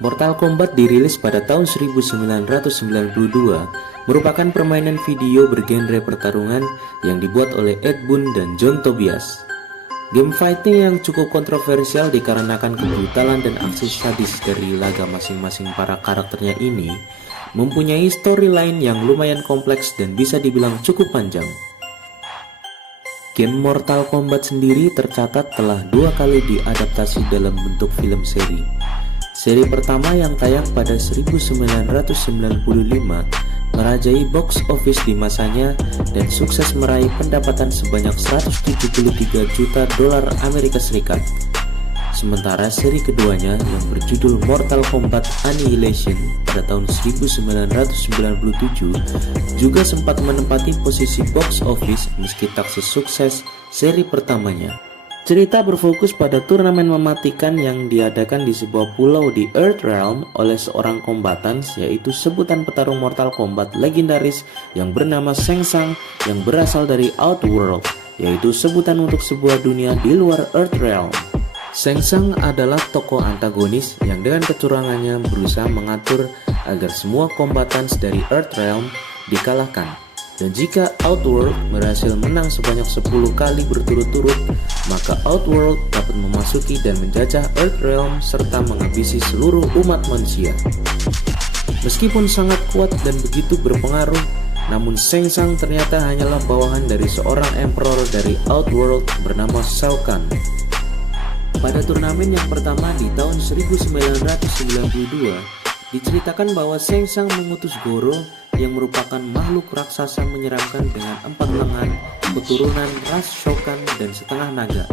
Mortal Kombat dirilis pada tahun 1992, merupakan permainan video bergenre pertarungan yang dibuat oleh Ed Boon dan John Tobias. Game fighting yang cukup kontroversial dikarenakan kebrutalan dan aksi sadis dari laga masing-masing para karakternya ini mempunyai storyline yang lumayan kompleks dan bisa dibilang cukup panjang. Game Mortal Kombat sendiri tercatat telah 2 kali diadaptasi dalam bentuk film seri. Seri pertama yang tayang pada 1995 merajai box office di masanya dan sukses meraih pendapatan sebanyak 173 juta dolar Amerika Serikat. Sementara seri keduanya yang berjudul Mortal Kombat Annihilation pada tahun 1997 juga sempat menempati posisi box office meski tak sesukses seri pertamanya. Cerita berfokus pada turnamen mematikan yang diadakan di sebuah pulau di Earthrealm oleh seorang combatants, yaitu sebutan petarung Mortal Kombat legendaris yang bernama Shang Tsung yang berasal dari Outworld, yaitu sebutan untuk sebuah dunia di luar Earthrealm. Shang Tsung adalah tokoh antagonis yang dengan kecurangannya berusaha mengatur agar semua combatants dari Earthrealm dikalahkan. Dan jika Outworld berhasil menang sebanyak 10 kali berturut-turut, maka Outworld dapat memasuki dan menjajah Earthrealm serta menghabisi seluruh umat manusia. Meskipun sangat kuat dan begitu berpengaruh, namun Shang Tsung ternyata hanyalah bawahan dari seorang emperor dari Outworld bernama Shao Kahn. Pada turnamen yang pertama di tahun 1992, diceritakan bahwa Shang Tsung mengutus Goro yang merupakan makhluk raksasa menyeramkan dengan 4 lengan, keturunan ras Shokan dan setengah naga.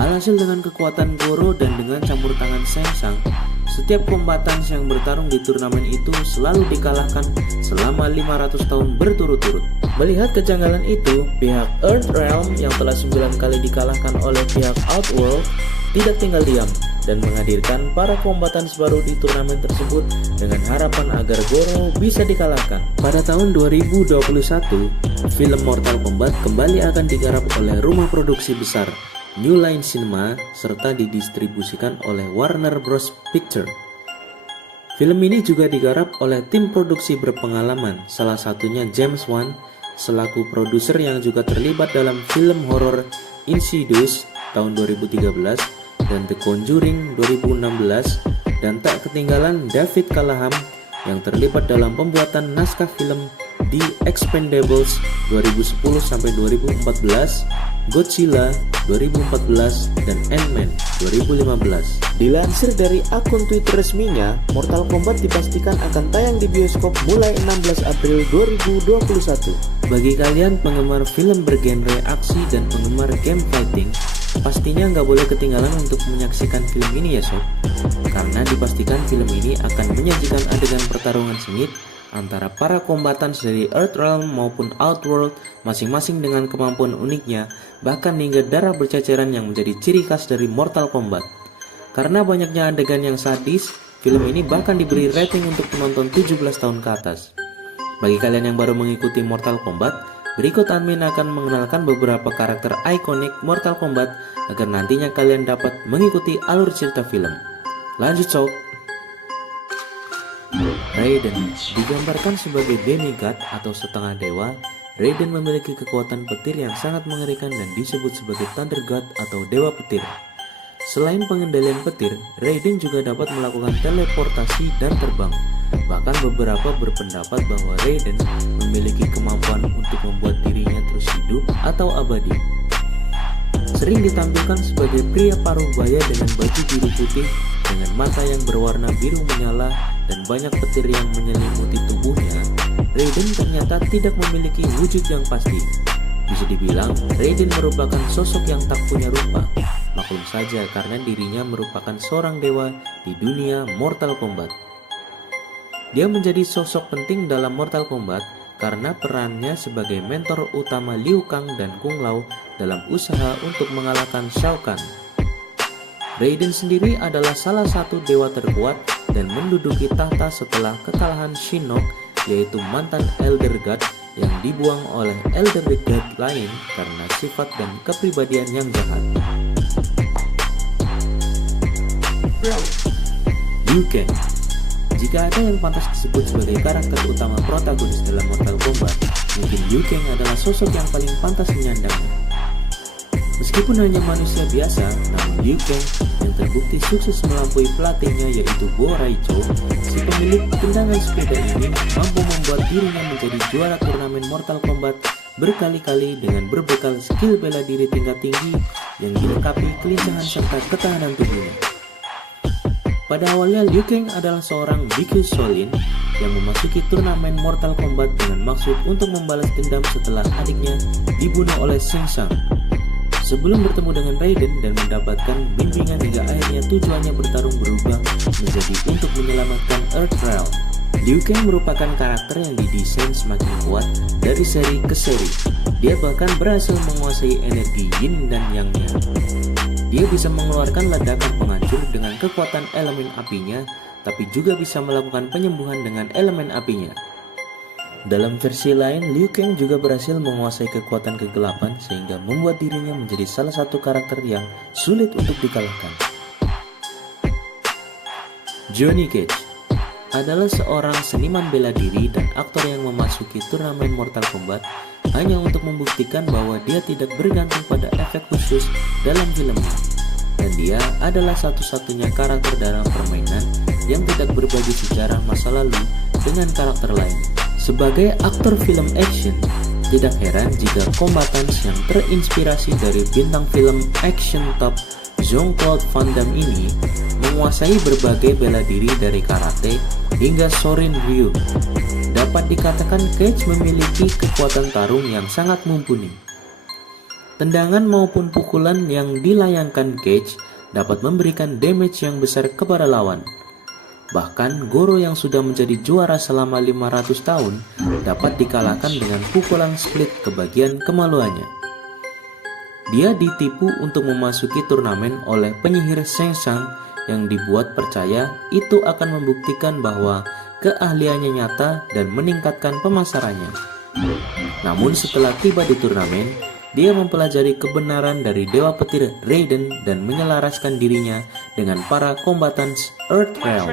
Alhasil dengan kekuatan Goro dan dengan campur tangan Shang Tsung, setiap combatants yang bertarung di turnamen itu selalu dikalahkan selama 500 tahun berturut-turut. Melihat kejanggalan itu, pihak Earthrealm yang telah 9 kali dikalahkan oleh pihak Outworld tidak tinggal diam dan menghadirkan para combatants baru di turnamen tersebut dengan harapan agar Goro bisa dikalahkan. Pada tahun 2021, film Mortal Kombat kembali akan digarap oleh rumah produksi besar New Line Cinema serta didistribusikan oleh Warner Bros. Pictures. Film ini juga digarap oleh tim produksi berpengalaman, salah satunya James Wan selaku produser yang juga terlibat dalam film horor Insidious tahun 2013 dan The Conjuring 2016, dan tak ketinggalan David Callahan yang terlibat dalam pembuatan naskah film The Expendables 2010-2014, Godzilla 2014, dan Ant-Man 2015. Dilansir dari akun Twitter resminya, Mortal Kombat dipastikan akan tayang di bioskop mulai 16 April 2021. Bagi kalian penggemar film bergenre aksi dan penggemar game fighting, pastinya nggak boleh ketinggalan untuk menyaksikan film ini ya sob, karena dipastikan film ini akan menyajikan adegan pertarungan sengit antara para combatants dari Earthrealm maupun Outworld, masing-masing dengan kemampuan uniknya, bahkan hingga darah berceceran yang menjadi ciri khas dari Mortal Kombat. Karena banyaknya adegan yang sadis, film ini bahkan diberi rating untuk penonton 17 tahun ke atas. Bagi kalian yang baru mengikuti Mortal Kombat, berikut admin akan mengenalkan beberapa karakter ikonik Mortal Kombat agar nantinya kalian dapat mengikuti alur cerita film. Lanjut sob. Raiden digambarkan sebagai demigod atau setengah dewa. Raiden memiliki kekuatan petir yang sangat mengerikan dan disebut sebagai Thunder God atau dewa petir. Selain pengendalian petir, Raiden juga dapat melakukan teleportasi dan terbang. Bahkan beberapa berpendapat bahwa Raiden memiliki kemampuan untuk membuat dirinya terus hidup atau abadi. Sering ditampilkan sebagai pria paruh baya dengan baju biru putih dengan mata yang berwarna biru menyala dan banyak petir yang menyelimuti tubuhnya. Raiden ternyata tidak memiliki wujud yang pasti. Bisa dibilang, Raiden merupakan sosok yang tak punya rupa. Maklum saja karena dirinya merupakan seorang dewa di dunia Mortal Kombat. Dia menjadi sosok penting dalam Mortal Kombat karena perannya sebagai mentor utama Liu Kang dan Kung Lao dalam usaha untuk mengalahkan Shao Kahn. Raiden sendiri adalah salah satu dewa terkuat dan menduduki tahta setelah kekalahan Shinnok, yaitu mantan Elder God yang dibuang oleh Elder God lain karena sifat dan kepribadian yang jahat. Di Liu Kang. Jika ada yang pantas disebut sebagai karakter utama protagonis dalam Mortal Kombat, mungkin Liu Kang adalah sosok yang paling pantas menyandangnya. Meskipun hanya manusia biasa, namun Liu Kang yang terbukti sukses melampaui pelatihnya yaitu Bo Raicho, si pemilik tendangan sepeda ini mampu membuat dirinya menjadi juara turnamen Mortal Kombat berkali-kali dengan berbekal skill bela diri tingkat tinggi yang dilengkapi kelincahan serta ketahanan tubuhnya. Pada awalnya Liu Kang adalah seorang biksu Shaolin yang memasuki turnamen Mortal Kombat dengan maksud untuk membalas dendam setelah adiknya dibunuh oleh Shang Tsung. Sebelum bertemu dengan Raiden dan mendapatkan bimbingan hingga akhirnya tujuannya bertarung berubah menjadi untuk menyelamatkan Earthrealm. Liu Kang merupakan karakter yang didesain semakin kuat dari seri ke seri. Dia bahkan berhasil menguasai energi yin dan yang-nya. Dia bisa mengeluarkan ledakan penghancur dengan kekuatan elemen apinya, tapi juga bisa melakukan penyembuhan dengan elemen apinya. Dalam versi lain, Liu Kang juga berhasil menguasai kekuatan kegelapan sehingga membuat dirinya menjadi salah satu karakter yang sulit untuk dikalahkan. Johnny Cage adalah seorang seniman bela diri dan aktor yang memasuki turnamen Mortal Kombat hanya untuk membuktikan bahwa dia tidak bergantung pada efek khusus dalam filmnya. Dan dia adalah satu-satunya karakter dalam permainan yang tidak berbagi sejarah masa lalu dengan karakter lain. Sebagai aktor film action, tidak heran jika combatants yang terinspirasi dari bintang film action top Jean-Claude Van Damme ini menguasai berbagai bela diri dari karate hingga Sorin Ryu. Dapat dikatakan Cage memiliki kekuatan tarung yang sangat mumpuni. Tendangan maupun pukulan yang dilayangkan Cage dapat memberikan damage yang besar kepada lawan. Bahkan Goro yang sudah menjadi juara selama 500 tahun dapat dikalahkan dengan pukulan split ke bagian kemaluannya. Dia ditipu untuk memasuki turnamen oleh penyihir Shang Tsung yang dibuat percaya itu akan membuktikan bahwa keahliannya nyata dan meningkatkan pemasarannya. Namun setelah tiba di turnamen, dia mempelajari kebenaran dari Dewa Petir Raiden dan menyelaraskan dirinya dengan para combatants Earthrealm.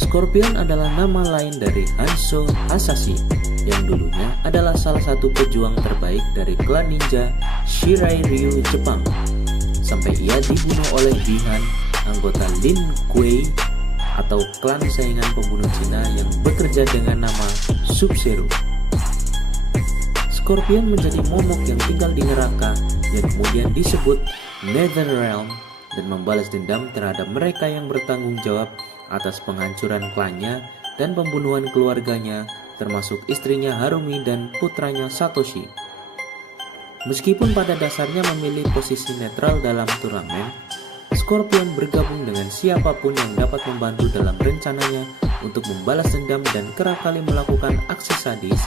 Scorpion adalah nama lain dari Hanzo Hasashi yang dulunya adalah salah satu pejuang terbaik dari klan ninja Shirai Ryu Jepang, sampai ia dibunuh oleh Bi-Han, anggota Lin Kuei atau klan saingan pembunuh Cina yang bekerja dengan nama Sub-Zero. Scorpion menjadi momok yang tinggal di neraka yang kemudian disebut Netherrealm dan membalas dendam terhadap mereka yang bertanggung jawab atas penghancuran klannya dan pembunuhan keluarganya, termasuk istrinya Harumi dan putranya Satoshi. Meskipun pada dasarnya memilih posisi netral dalam turnamen, Scorpion bergabung dengan siapapun yang dapat membantu dalam rencananya untuk membalas dendam dan kerap kali melakukan aksi sadis,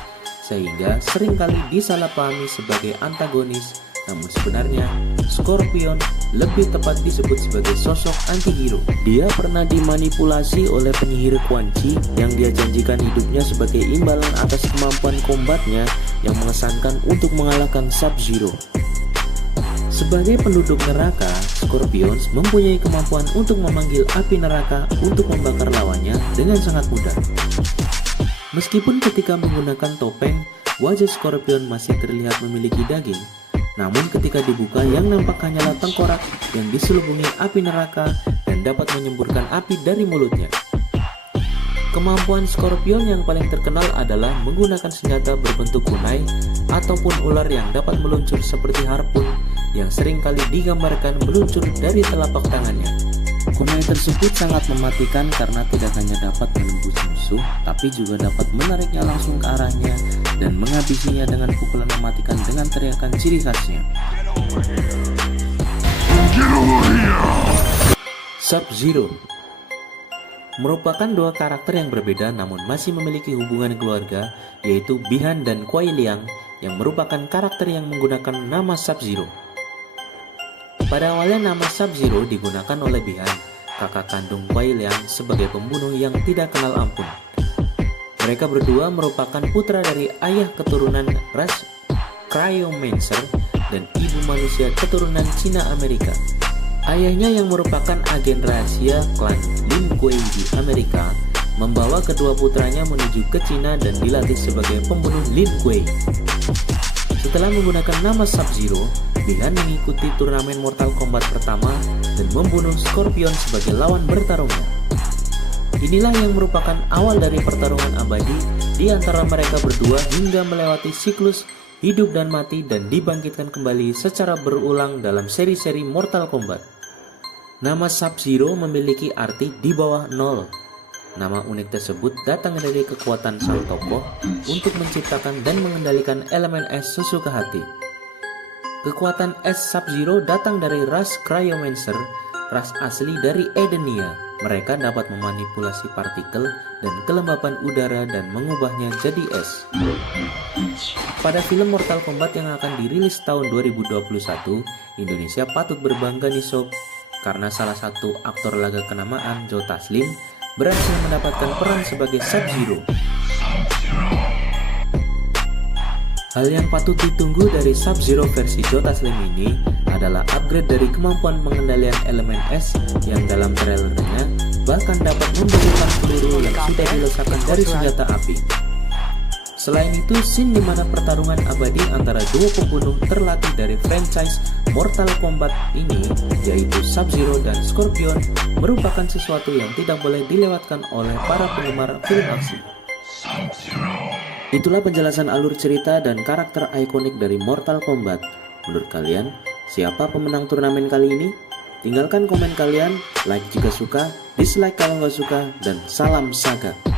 sehingga seringkali disalahpahami sebagai antagonis. Namun sebenarnya Scorpion lebih tepat disebut sebagai sosok anti-hero. Dia pernah dimanipulasi oleh penyihir Quan Chi yang dia janjikan hidupnya sebagai imbalan atas kemampuan kombatnya yang mengesankan untuk mengalahkan Sub-Zero. Sebagai penduduk neraka, Scorpion mempunyai kemampuan untuk memanggil api neraka untuk membakar lawannya dengan sangat mudah. Meskipun ketika menggunakan topeng, wajah Scorpion masih terlihat memiliki daging, namun ketika dibuka yang nampak hanyalah tengkorak yang diselubungi api neraka dan dapat menyemburkan api dari mulutnya. Kemampuan Scorpion yang paling terkenal adalah menggunakan senjata berbentuk kunai ataupun ular yang dapat meluncur seperti harpun yang seringkali digambarkan meluncur dari telapak tangannya. Kunai tersebut sangat mematikan karena tidak hanya dapat menembus musuh, tapi juga dapat menariknya langsung ke arahnya dan menghabisinya dengan pukulan mematikan dengan teriakan ciri khasnya. Sub-Zero merupakan dua karakter yang berbeda namun masih memiliki hubungan keluarga, yaitu Bi-Han dan Kuai Liang yang merupakan karakter yang menggunakan nama Sub-Zero. Pada awalnya nama Sub-Zero digunakan oleh Bi-Han, kakak kandung Kuai Liang, sebagai pembunuh yang tidak kenal ampun. Mereka berdua merupakan putra dari ayah keturunan ras Cryomancer dan ibu manusia keturunan Cina Amerika. Ayahnya yang merupakan agen rahasia klan Lin Kuei di Amerika membawa kedua putranya menuju ke Cina dan dilatih sebagai pembunuh Lin Kuei. Setelah menggunakan nama Sub-Zero, Bi-Han mengikuti turnamen Mortal Kombat pertama dan membunuh Scorpion sebagai lawan bertarungnya. Inilah yang merupakan awal dari pertarungan abadi di antara mereka berdua hingga melewati siklus hidup dan mati dan dibangkitkan kembali secara berulang dalam seri-seri Mortal Kombat. Nama Sub-Zero memiliki arti di bawah nol. Nama unik tersebut datang dari kekuatan sang tokoh untuk menciptakan dan mengendalikan elemen es sesuka hati. Kekuatan es Sub-Zero datang dari ras Cryomancer, ras asli dari Edenia. Mereka dapat memanipulasi partikel dan kelembapan udara dan mengubahnya jadi es. Pada film Mortal Kombat yang akan dirilis tahun 2021, Indonesia patut berbangga nih sob, karena salah satu aktor laga kenamaan Joe Taslim berhasil mendapatkan peran sebagai Sub-Zero. Hal yang patut ditunggu dari Sub-Zero versi Joe Taslim ini adalah upgrade dari kemampuan pengendalian elemen es yang dalam trailernya bahkan dapat memberikan peluru yang sudah dilesakkan dari senjata api. Selain itu, scene di mana pertarungan abadi antara dua pembunuh terlatih dari franchise Mortal Kombat ini, yaitu Sub-Zero dan Scorpion, merupakan sesuatu yang tidak boleh dilewatkan oleh para penggemar film aksi. Itulah penjelasan alur cerita dan karakter ikonik dari Mortal Kombat. Menurut kalian, siapa pemenang turnamen kali ini? Tinggalkan komen kalian, like jika suka, dislike kalau nggak suka, dan salam Saga.